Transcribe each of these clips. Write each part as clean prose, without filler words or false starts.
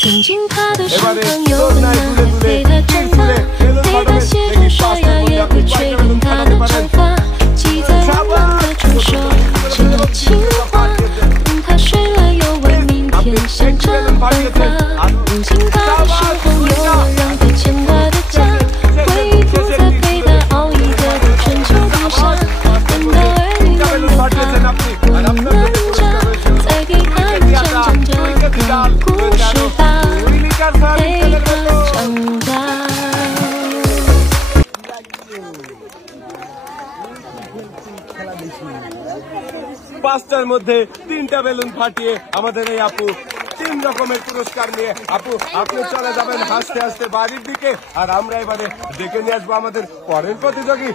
曾经他的身旁有个男孩陪他长大，陪他写着刷牙也会吹干他的长发，骑在温暖的传说，成了情话。等他睡了又为明天想着办法。如今他的身旁有了让他牵挂的家，回忆不再陪他熬一个个春秋冬夏。等到儿女们他我们家，再给他们讲这个故事吧，陪他长大。পাঁচটার মধ্যে 3টা বেলুন ফাটিয়ে আমাদের এই আপু 3 রকমের পুরস্কার নিয়ে আপু আপনি চলে যাবেন হাসতে হাসতে বাড়ির দিকে। আর আমরা এবারে ডেকে নিয়ে আসবো আমাদের পরের প্রতিযোগী।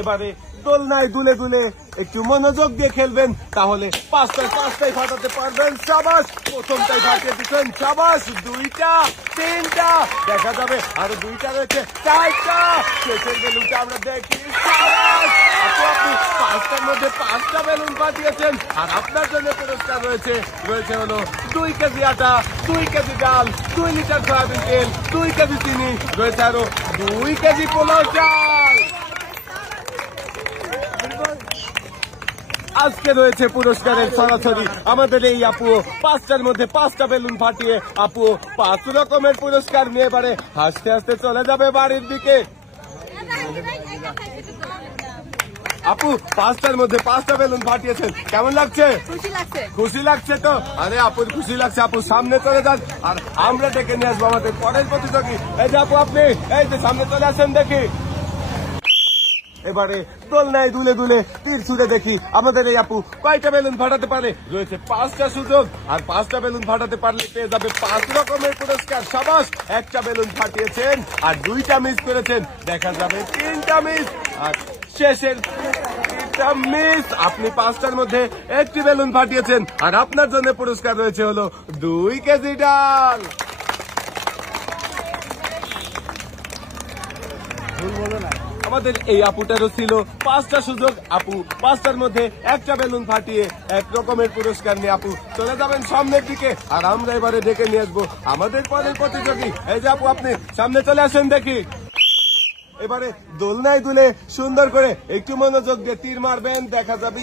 এবারে দোলনায় দুলে দুলে একটু মনোযোগ দিয়ে খেলবেন, তাহলে পাঁচটায় ফাটাতে পারবেন। সাবাস, প্রথমটাই ফাটিয়ে দিচ্ছেন। সাবাস, 2টা 3টা, দেখা যাবে আরো 2টা রয়েছে, 4টা। শেষের বেলুনটা আমরা দেখি। সাবাস, আপনি 5টার মধ্যে 5টা বেলুন ফাটিয়েছেন। আর আপনার জন্য পুরস্কার রয়েছে হলো 2 কেজি আটা, 2 কেজি ডাল, 2 লিটার সয়াবিন তেল, 2 কেজি চিনি, রয়েছে আরো 2 কেজি পোলাও চাল। আজকে রয়েছে পুরস্কারের সরাসরি আমাদের এই আপু 5টার মধ্যে 5টা বেলুন ফাটিয়ে আপু 5 রকমের পুরস্কার নিয়ে এবারে হাসতে হাসতে চলে যাবে বাড়ির দিকে। আপু 5টার মধ্যে 5টা বেলুন ফাটিয়েছেন, কেমন লাগছে? খুশি লাগছে তো? আরে আপুর খুশি লাগছে, আপু সামনে চলে যান। আর আমরা ডেকে নিয়ে আসবো আমাদের পরের প্রতিযোগী। এই যে আপু আপনি এই যে সামনে চলে আসেন দেখি। এবারে দোলনায় দুলে দুলে তীর ছুঁড়ে দেখি আমাদের এই আপু কয়টা বেলুন ফাটাতে পারে। রয়েছে 5টা সুযোগ, আর 5টা বেলুন ফাটাতে পারলে পেয়ে যাবে 5 রকমের পুরস্কার। সাবাস, 1টা বেলুন ফাটিয়েছেন আর 2টা মিস করেছেন, দেখা যাবে 3টা মিস। আর শেষের 3টা মিস। আপনি 5টার মধ্যে 1টি বেলুন ফাটিয়েছেন আর আপনার জন্য পুরস্কার রয়েছে হলো 2 কেজি ডাল। আমাদের এই আপুটারও ছিল 5টা সুযোগ। আপু 5টার মধ্যে 1টা বেলুন ফাটিয়ে 1 রকমের পুরস্কার নিয়ে আপু চলে যাবেন সামনের দিকে। আর আমরা এবারে ডেকে নিয়ে আসবো আমাদের পরের প্রতিযোগী। এই যে আপু আপনি সামনে চলে আসেন দেখি। এবারে দোলনায় দুলে সুন্দর করে একটু মনোযোগ দিয়ে তীর মারবেন, দেখা যাবে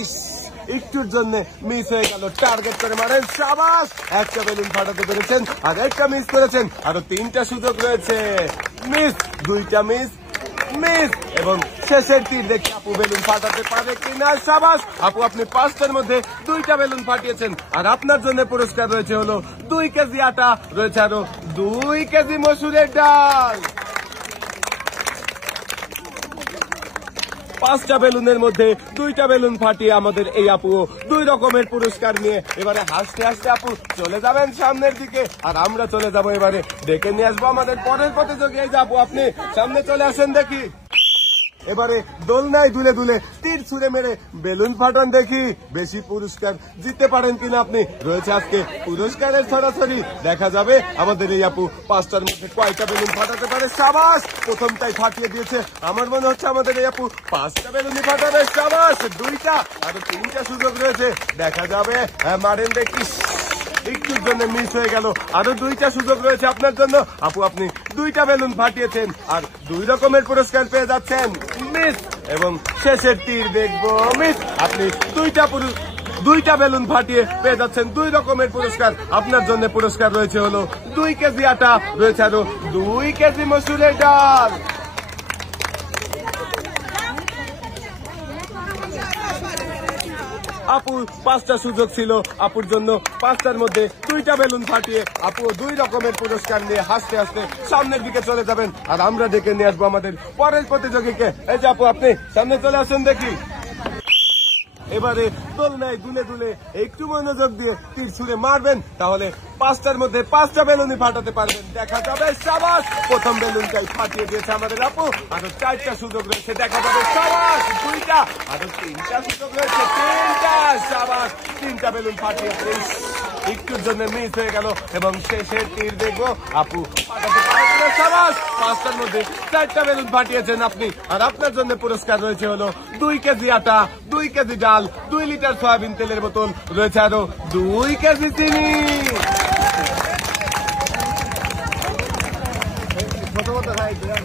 একটুর জন্য মিস হয়ে গেল। টার্গেট করে মারেন। সাবাস, 1টা বেলুন ফাটাতে পেরেছেন আর 1টা মিস করেছেন। আরো 3টা সুযোগ রয়েছে, মিস, 2টা মিস, মিস। এবং শেষের তীর দেখি আপু বেলুন ফাটাতে পারে কিনা। সাবাস, আপু আপনি 5টার মধ্যে 2টা বেলুন ফাটিয়েছেন আর আপনার জন্য পুরস্কার রয়েছে হলো 2 কেজি আটা, রয়েছে আরো 2 কেজি মসুরের ডাল। 5টা বেলুনের মধ্যে 2টা বেলুন ফাটিয়ে আমাদের এই আপু 2 রকমের পুরস্কার নিয়ে এবারে হাসতে হাসতে আপু চলে যাবেন সামনের দিকে। আর আমরা চলে যাব এবারে ডেকে নিয়ে আসবো আমাদের পরের প্রতিযোগী। এই যে আপু আপনি সামনে চলে আসেন দেখি। এবারে দোলনায় দুলে দুলে তীর ছুঁড়ে মেরে বেলুন ফাটান দেখি বেশি পুরস্কার জিততে পারেন কিনা আপনি। রয়েছে আজকে পুরস্কারের সরাসরি, দেখা যাবে আমাদের এই আপু 5টার মধ্যে কয়টা বেলুন ফাটাতে পারে। সাবাস, প্রথমটাই ফাটিয়ে দিয়েছে। আমার মনে হচ্ছে আমাদের এই আপু 5টা বেলুনই ফাটাবে। সাবাস, 2টা, আরো 3টা সুযোগ রয়েছে, দেখা যাবে। মারেন দেখি, একটুর জন্য মিস হয়ে গেল। আরো 2টা সুযোগ রয়েছে আপনার জন্য। আপু আপনি 2টা বেলুন ফাটিয়েছেন আর 2 রকমের পুরস্কার পেয়ে যাচ্ছেন, মিস। এবং শেষের তীর দেখবো, মিস। আপনি 2টা বেলুন ফাটিয়ে পেয়ে যাচ্ছেন 2 রকমের পুরস্কার। আপনার জন্য পুরস্কার রয়েছে হলো 2 কেজি আটা, রয়েছে আরো 2 কেজি মসুরের ডাল। আপুর 5টা সুযোগ ছিল, আপুর জন্য 5টার মধ্যে 2টা বেলুন ফাটিয়ে আপু 2 রকমের পুরস্কার নিয়ে হাসতে হাসতে সামনের দিকে চলে যাবেন। আর আমরা ডেকে নিয়ে আসবো আমাদের পরের প্রতিযোগীকে। এই যে আপু আপনি সামনে চলে আসেন দেখি। এবারে দোলনায় দুলে দুলে একটু মনোযোগ দিয়ে তীর ছুঁড়ে মারবেন, তাহলে 5টার মধ্যে 5টা বেলুনই ফাটাতে পারবেন, দেখা যাবে। সাবাস, প্রথম বেলুনটাই ফাটিয়ে দিয়েছে আমাদের আপু। আরো 4টা সুযোগ রয়েছে, দেখা যাবে। সাবাস, 2টা, আরো 3টা সুযোগ রয়েছে, 3টা। সাবাস, 3টা বেলুন ফাটিয়েছে, একটুর জন্য মিস হয়ে গেল। এবং শেষের তীর দেখবো আপু ফাটাতে পারবে। সাবাস, 5টার মধ্যে 4টা বেলুন ফাটিয়েছেন আপনি। আর আপনার জন্য পুরস্কার রয়েছে হলো 2 কেজি আটা, 2 কেজি ডাল, 2 লিটার সয়াবিন তেলের বোতল, রয়েছে আরো 2 কেজি চিনি।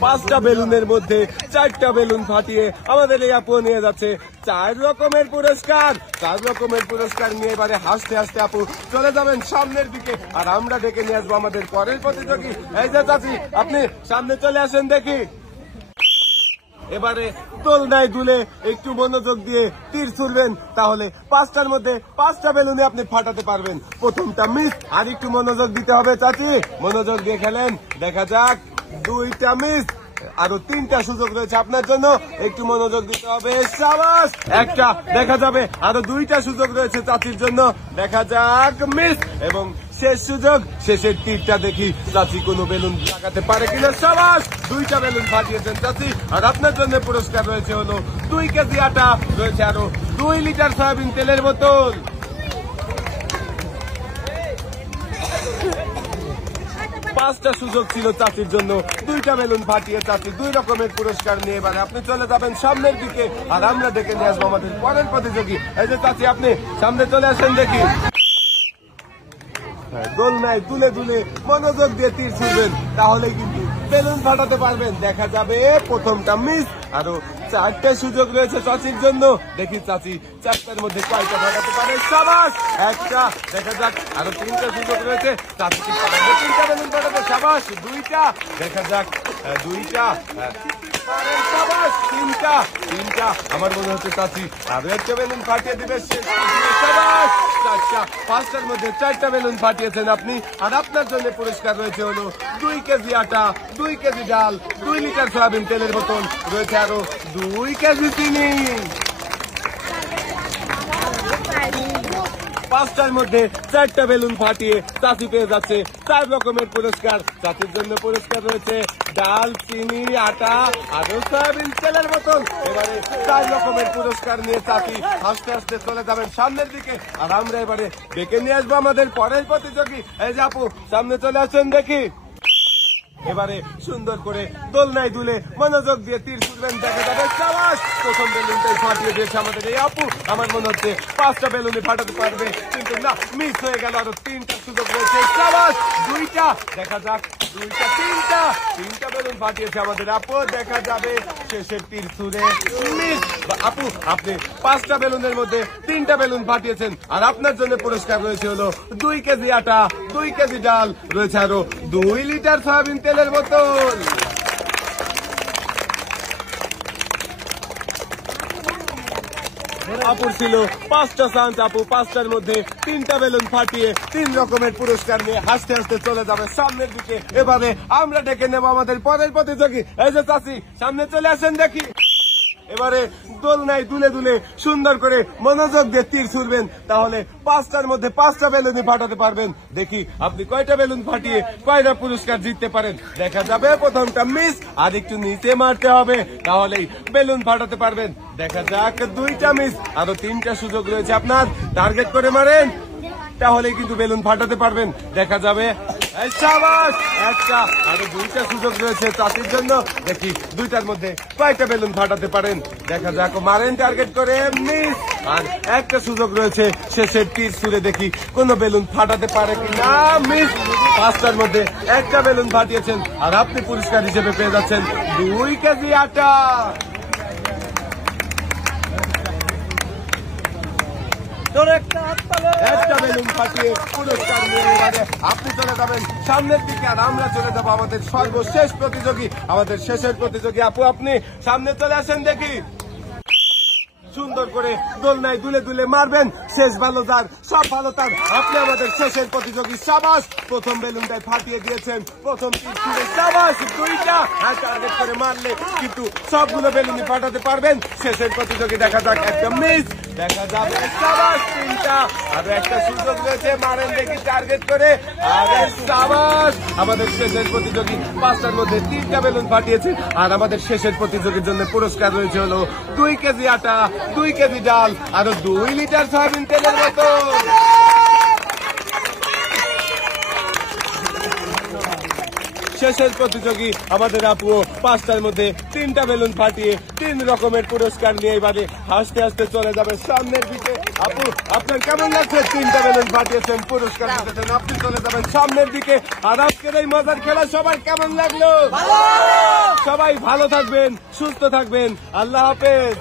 5টা বেলুনের মধ্যে 4টা বেলুন ফাটিয়ে আমাদের এই আপু নিয়ে যাচ্ছে 4 রকমের পুরস্কার। 4 রকমের পুরস্কার নিয়ে এবারে হাসতে হাসতে আপু চলে যাবেন সামনের দিকে, আর আমরা ডেকে নিয়ে আসবো আমাদের পরের প্রতিযোগী। এই যে চাচি, আপনি সামনে চলে আসেন দেখি। এবারে দোলনায় দুলে একটু মনোযোগ দিয়ে তীর ছুড়বেন, তাহলে 5টার মধ্যে 5টা বেলুনে আপনি ফাটাতে পারবেন। প্রথমটা মিস, আর একটু মনোযোগ দিতে হবে চাচি, মনোযোগ দিয়ে খেলেন। দেখা যাক, 2টা মিস, আরো 3টা সুযোগ রয়েছে আপনার জন্য, একটু মনোযোগ দিতে হবে। সাবাস, একটা দেখা যাবে, আরো 2টা সুযোগ রয়েছে চাচির জন্য। দেখা যাক, মিস, এবং শেষ সুযোগ, শেষের তীরটা দেখি চাচি কোনো বেলুন লাগাতে পারে কিনা। সাবাস, 2টা বেলুন ফাটিয়েছেন চাচি, আর আপনার জন্য পুরস্কার রয়েছে হলো 2 কেজি আটা, রয়েছে আরো 2 লিটার সয়াবিন তেলের বোতল। 5টা সুযোগ ছিল চাচির জন্য, 2টা বেলুন ফাটিয়ে চাচি 2 রকমের পুরস্কার নিয়ে এবারে আপনি চলে যাবেন সামনের দিকে, আর আমরা ডেকে নিয়ে আসবো আমাদের পরের প্রতিযোগী। এই যে চাচি, আপনি সামনে চলে আসেন দেখি। দোলনায় দুলে দুলে মনোযোগ দিয়ে তীর ছুড়বেন, তাহলে কিন্তু বেলুন ফাটাতে পারবেন। দেখা যাবে, প্রথমটা মিস, আরো 4টে সুযোগ রয়েছে চাচির জন্য। দেখি চাচি 4টার মধ্যে কয়টা ফাটাতে পারে। সাবাস, একটা, দেখা যাক, আরো 3টা সুযোগ রয়েছে। চাচি কি পারবে 3টা বেলুন ফাটাতে? সাবাস, 2টা, দেখা যাক, 2টা, সাবাস, 3টা। আমার মনে হচ্ছে চাচি আরো একটা বেলুন ফাটিয়ে দিবে। সাবাস, 4টা। 5টার মধ্যে 4টা বেলুন ফাটিয়েছেন আপনি, আর আপনার জন্য পুরস্কার রয়েছে হলো 2 কেজি আটা, 2 কেজি ডাল, 2 লিটার সয়াবিন তেলের বোতল, রয়েছে আরো 2 কেজি চিনি। 5টার মধ্যে 4টা বেলুন ফাটিয়ে চাচি পেয়ে যাচ্ছে 4 রকমের পুরস্কার। চাচির জন্য পুরস্কার রয়েছে ডাল, চিনি, আটা, আরো সয়াবিন তেলের বোতল। এবারে 4 রকমের পুরস্কার নিয়ে চাচি হাসতে হাসতে চলে যাবেন সামনের দিকে, আর আমরা এবারে ডেকে নিয়ে আসবো আমাদের পরের প্রতিযোগী। এই যে আপু, সামনে চলে আসেন দেখি। এবারে সুন্দর করে দোলনায় দুলে মনোযোগ দিয়ে তীর ছুড়বেন। দেখা যাবে, সাবাস, প্রথম বেলুনটাই ফাটিয়ে দিয়েছে আমাদের এই আপু। আমার মনে হচ্ছে 5টা বেলুনে ফাটাতে পারবে, কিন্তু না, মিস হয়ে গেল। আরো 3টা সুযোগ রয়েছে। সাবাস, 2টা, দেখা যাক, 2টা, 3টা বেলুন ফাটিয়েছে আমাদের আপু। দেখা যাবে, শেষের তীর ছুড়ে মিস। আপু, আপনি 5টা বেলুনের মধ্যে 3টা বেলুন ফাটিয়েছেন, আর আপনার জন্য পুরস্কার রয়েছে হলো 2 কেজি আটা, 2 কেজি ডাল, রয়েছে আরো 2 লিটার সয়াবিন তেলের বোতল। আপুর ছিল 5টা চান্স, আপু 5টার মধ্যে 3টা বেলুন ফাটিয়ে 3 রকমের পুরস্কার নিয়ে হাসতে হাসতে চলে যাবে সামনের দিকে। এবারে আমরা ডেকে নেব আমাদের পরের প্রতিযোগী। এই যে চাচি, সামনে চলে আসেন দেখি। এবারে দোলনায় দুলে দুলে সুন্দর করে মনোযোগ দিয়ে তীর ছুড়বেন, তাহলে 5টার মধ্যে 5টা বেলুনই ফাটাতে পারবেন। দেখি আপনি কয়টা বেলুন ফাটিয়ে কয়টা পুরস্কার জিততে পারেন। দেখা যাবে, প্রথমটা মিস, আর একটু নিচে মারতে হবে, তাহলেই বেলুন ফাটাতে পারবেন। দেখা যাক, 2টা মিস, আরো 3টা সুযোগ রয়েছে আপনার, টার্গেট করে মারেন, তাহলে কিন্তু বেলুন ফাটাতে পারবেন। দেখা যাবে, সাবাস, একটা, আরো 2টা সুযোগ রয়েছে চাচির জন্য। দেখি 2টার মধ্যে কয়টা বেলুন ফাটাতে পারেন। দেখা যাক, মারেন টার্গেট করে, মিস, আর একটা সুযোগ রয়েছে শেষের তীর ছুড়ে, দেখি কোন বেলুন ফাটাতে পারে কিনা। মিস। 5টার মধ্যে 1টা বেলুন ফাটিয়েছেন, আর আপনি পুরস্কার হিসেবে পেয়ে যাচ্ছেন 2 কেজি আটা। একটা বেলুন ফাটিয়ে পুরস্কার নিয়ে এবারে আপনি চলে যাবেন সামনের দিকে, আর আমরা চলে যাবো আমাদের সর্বশেষ প্রতিযোগী, আমাদের শেষের প্রতিযোগী। আপু, আপনি সামনে চলে আসেন দেখি। সুন্দর করে দোলনায় দুলে দুলে মারবেন, শেষ ভালো যার, সব ভালো তার। আপনি আমাদের শেষের প্রতিযোগী। সাবাস, প্রথম বেলুনটাই ফাটিয়ে দিয়েছেন, প্রথম তীর ছুড়ে। সাবাস, 2টা, টার্গেট করে মারলে কিন্তু সবগুলো বেলুনই ফাটাতে পারবেন। শেষের প্রতিযোগী। দেখা যাক, একটা মিস, দেখা যাবে, সাবাস, 3টা, আরো একটা সুযোগ রয়েছে, মারেন দেখি টার্গেট করে। আরে সাবাস, আমাদের শেষের প্রতিযোগী 5টার মধ্যে 3টা বেলুন ফাটিয়েছে, আর আমাদের শেষের প্রতিযোগীর জন্য পুরস্কার রয়েছে হলো 2 কেজি আটা, 2 কেজি ডাল, আরো 2 লিটার সয়াবিন তেলের বোতল। শেষের প্রতিযোগী আমাদের আপু 5টার মধ্যে 3টা বেলুন ফাটিয়ে 3 রকমের পুরস্কার নিয়ে এবারে হাসতে হাসতে চলে যাবে সামনের দিকে। আপু, আপনার কেমন লাগছে? 3টা বেলুন ফাটিয়েছেন, পুরস্কার জিতেছেন, আপনি চলে যাবেন সামনের দিকে। আর আজকের এই মজার খেলা সবার কেমন লাগলো? সবাই ভালো থাকবেন, সুস্থ থাকবেন। আল্লাহ হাফেজ।